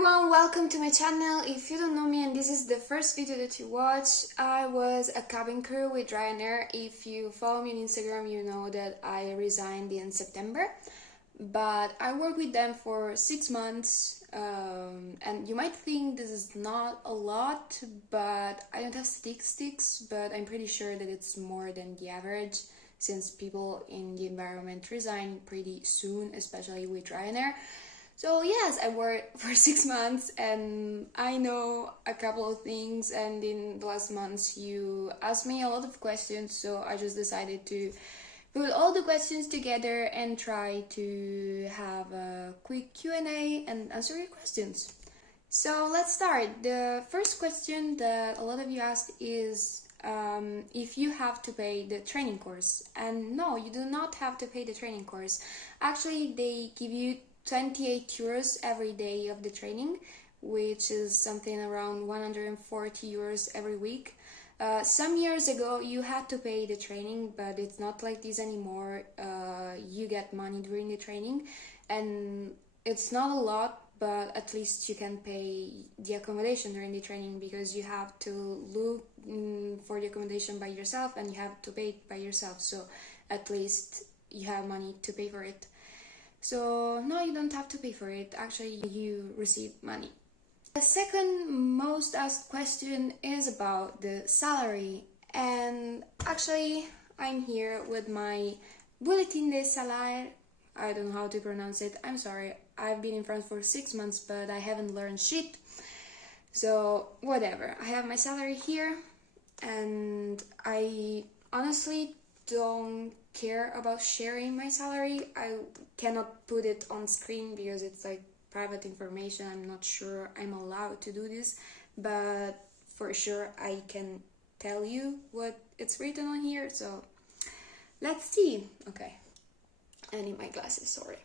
everyone, welcome to my channel. If you don't know me and this is the first video that you watch, I was a cabin crew with Ryanair. If you follow me on Instagram, you know that I resigned in September, but I worked with them for 6 months, and you might think this is not a lot, but I don't have statistics, but I'm pretty sure that it's more than the average since people in the environment resign pretty soon, especially with Ryanair. So yes, I worked for 6 months and I know a couple of things, and in the last months you asked me a lot of questions, so I just decided to put all the questions together and try to have a quick Q&A and answer your questions. So let's start. The first question that a lot of you asked is if you have to pay the training course. And no, you do not have to pay the training course. Actually, they give you 28 euros every day of the training, which is something around 140 euros every week. Some years ago you had to pay the training, but it's not like this anymore. You get money during the training, and it's not a lot, but at least you can pay the accommodation during the training, because you have to look for the accommodation by yourself and you have to pay it by yourself, so at least you have money to pay for it. So no, you don't have to pay for it. Actually, you receive money. The second most asked question is about the salary, and actually I'm here with my bulletin de salaire. I don't know how to pronounce it, I'm sorry. I've been in France for 6 months, but I haven't learned shit, so whatever. I have my salary here, and I honestly don't care about sharing my salary. I cannot put it on screen because it's like private information. I'm not sure I'm allowed to do this, but for sure I can tell you what it's written on here, so let's see. Okay, I need my glasses, sorry.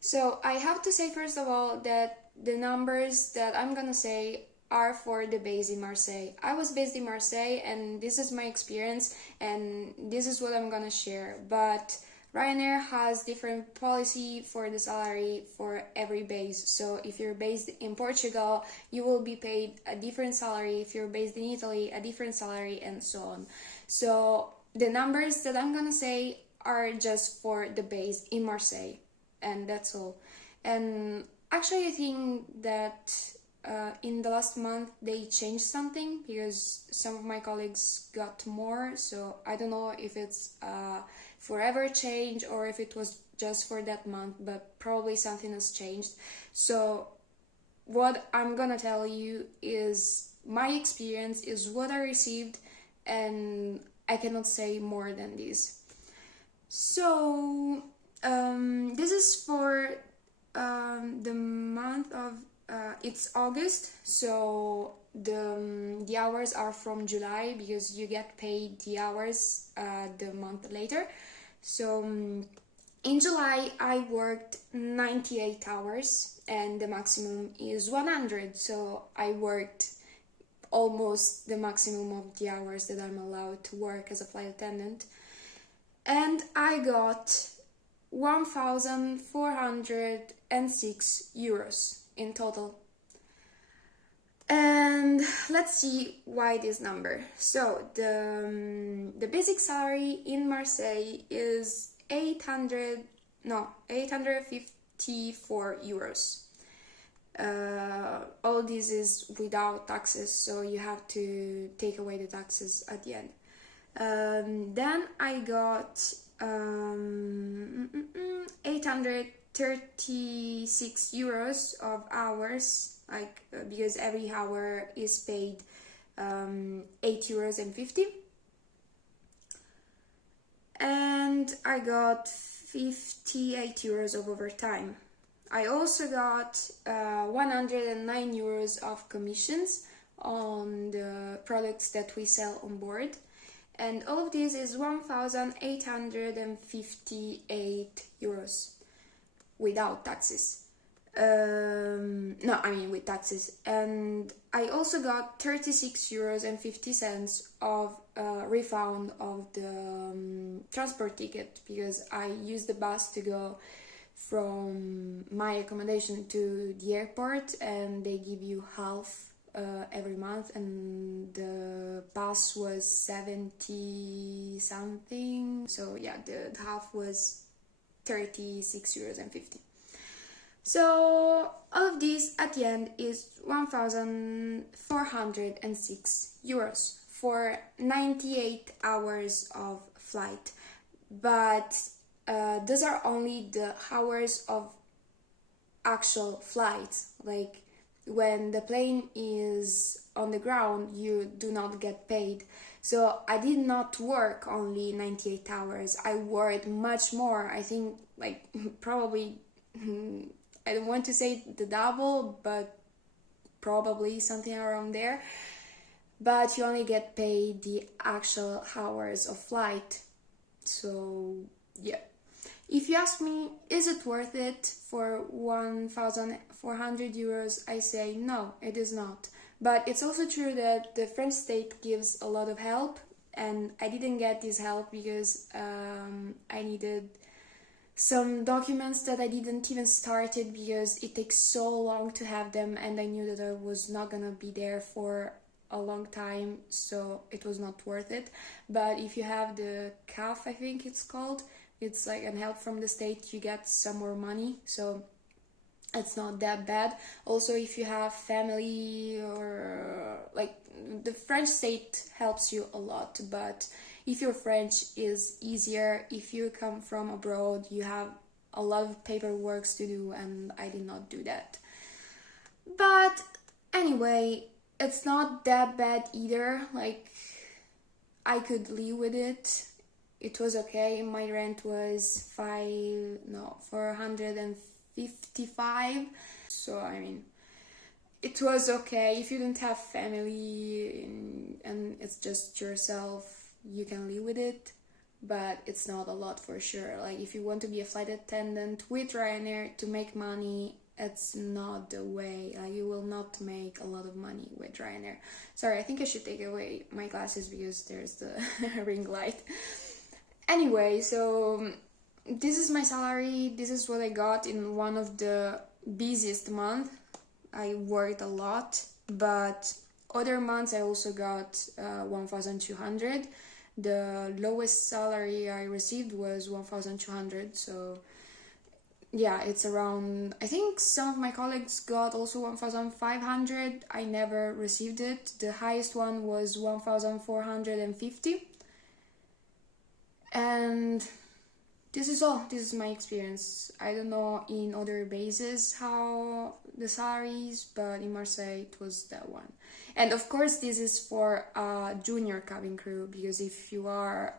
So I have to say first of all that the numbers that I'm gonna say are for the base in Marseille. I was based in Marseille and this is my experience and this is what I'm gonna share, but Ryanair has different policy for the salary for every base. So if you're based in Portugal, you will be paid a different salary. If you're based in Italy, a different salary, and so on. So the numbers that I'm gonna say are just for the base in Marseille, and that's all. And actually I think that in the last month they changed something, because some of my colleagues got more, so I don't know if it's forever change or if it was just for that month, but probably something has changed. So what I'm gonna tell you is my experience, is what I received, and I cannot say more than this. So this is for the month of it's August, so the hours are from July, because you get paid the hours the month later. So in July I worked 98 hours and the maximum is 100, so I worked almost the maximum of the hours that I'm allowed to work as a flight attendant, and I got 1,406 euros in total. And let's see why this number. So the basic salary in Marseille is 854 euros. All this is without taxes, so you have to take away the taxes at the end. Then I got 836 euros of hours, like because every hour is paid 8 euros and 50, and I got 58 euros of overtime. I also got 109 euros of commissions on the products that we sell on board, and all of this is 1,858 euros without taxes. No, I mean with taxes. And I also got 36 euros and 50 cents of refund of the transport ticket, because I used the bus to go from my accommodation to the airport, and they give you half every month, and the pass was 70 something, so yeah, the half was 36 euros and 50. So all of this at the end is 1,406 euros for 98 hours of flight. But those are only the hours of actual flight. Like when the plane is on the ground, you do not get paid. So I did not work only 98 hours. I worked much more. I think like probably I don't want to say the double, but probably something around there. But you only get paid the actual hours of flight. So yeah. If you ask me, is it worth it for 1,400 euros? I say no, it is not. But it's also true that the French state gives a lot of help, and I didn't get this help because I needed some documents that I didn't even started because it takes so long to have them, and I knew that I was not gonna be there for a long time, so it was not worth it. But if you have the CAF, I think it's called, it's like an help from the state, you get some more money, so it's not that bad. Also, if you have family or like the French state helps you a lot, but if your French is easier, if you come from abroad, you have a lot of paperwork to do, and I did not do that. But anyway, it's not that bad either. Like, I could live with it. It was okay. My rent was 455. So, I mean, it was okay. If you don't have family and it's just yourself, you can live with it, but it's not a lot for sure. Like if you want to be a flight attendant with Ryanair to make money, it's not the way. Like you will not make a lot of money with Ryanair. Sorry, I think I should take away my glasses because there's the ring light. Anyway, so this is my salary. This is what I got in one of the busiest months. I worked a lot, but other months I also got 1,200. The lowest salary I received was 1,200, so yeah, it's around, I think some of my colleagues got also 1,500. I never received it. The highest one was 1,450. And this is all. This is my experience. I don't know in other bases how the salary is, but in Marseille it was that one. And of course this is for a junior cabin crew, because if you are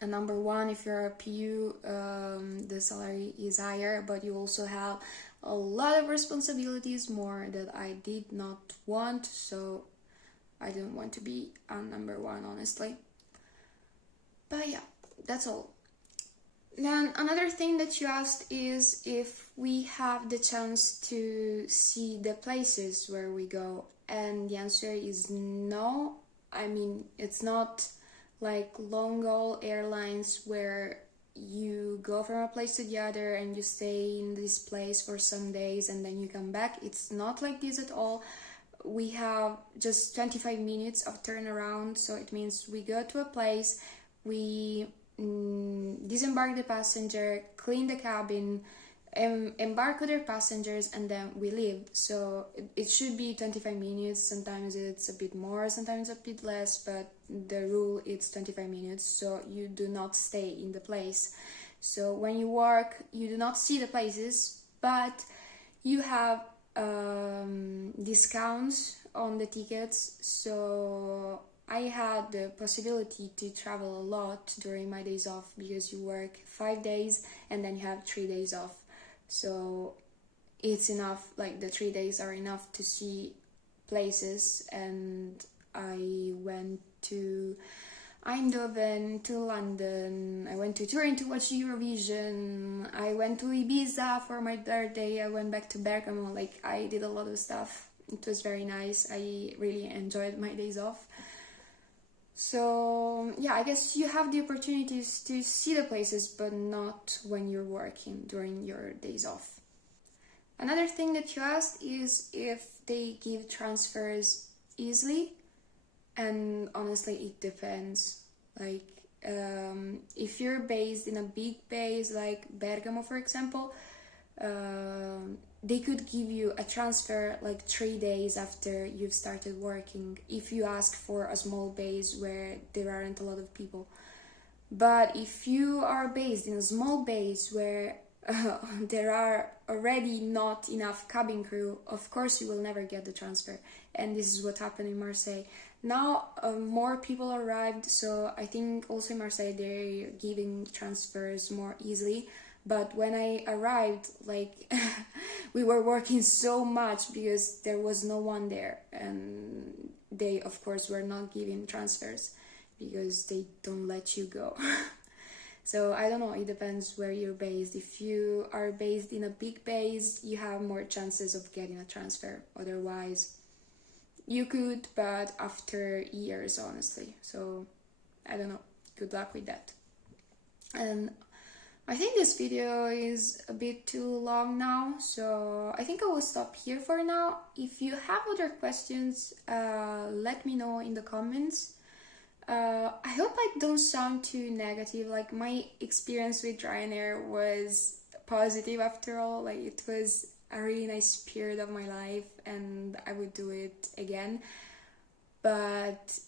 a number one, if you're a PU, the salary is higher, but you also have a lot of responsibilities, more that I did not want, so I didn't want to be a number one, honestly. But yeah, that's all. Then another thing that you asked is if we have the chance to see the places where we go, and the answer is no. I mean, it's not like long haul airlines where you go from a place to the other and you stay in this place for some days and then you come back. It's not like this at all. We have just 25 minutes of turnaround, so it means we go to a place, we disembark the passenger, clean the cabin, embark other passengers, and then we leave. So it should be 25 minutes. Sometimes it's a bit more, sometimes a bit less, but the rule is 25 minutes, so you do not stay in the place. So when you work, you do not see the places, but you have discounts on the tickets. So I had the possibility to travel a lot during my days off, because you work 5 days and then you have 3 days off. So it's enough, like the 3 days are enough to see places. And I went to Eindhoven, to London, I went to Turin to watch Eurovision, I went to Ibiza for my birthday, I went back to Bergamo. Like, I did a lot of stuff. It was very nice. I really enjoyed my days off. So yeah, I guess you have the opportunities to see the places, but not when you're working during your days off. Another thing that you asked is if they give transfers easily, and honestly, it depends. Like, if you're based in a big base like Bergamo, for example, they could give you a transfer like 3 days after you've started working if you ask for a small base where there aren't a lot of people. But if you are based in a small base where there are already not enough cabin crew, of course you will never get the transfer. And this is what happened in Marseille. Now more people arrived, so I think also in Marseille they're giving transfers more easily. But when I arrived, like, we were working so much because there was no one there, and they of course were not giving transfers because they don't let you go. So I don't know, it depends where you're based. If you are based in a big base, you have more chances of getting a transfer. Otherwise, you could, but after years, honestly. So I don't know, good luck with that. And I think this video is a bit too long now, so I think I will stop here for now. If you have other questions, let me know in the comments. I hope I don't sound too negative. Like, my experience with Ryanair was positive after all. Like, it was a really nice period of my life and I would do it again. But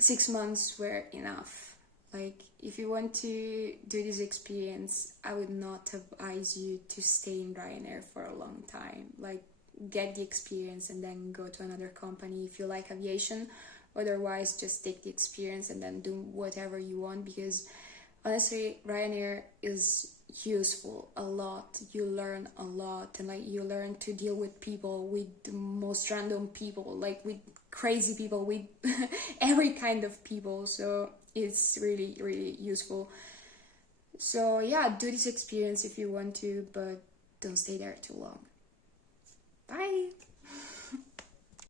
6 months were enough. Like, if you want to do this experience, I would not advise you to stay in Ryanair for a long time. Like, get the experience and then go to another company if you like aviation. Otherwise, just take the experience and then do whatever you want, because honestly, Ryanair is useful a lot. You learn a lot, and like, you learn to deal with people, with the most random people, like with crazy people, with every kind of people. So it's really, really useful. So yeah, do this experience if you want to, but don't stay there too long. Bye!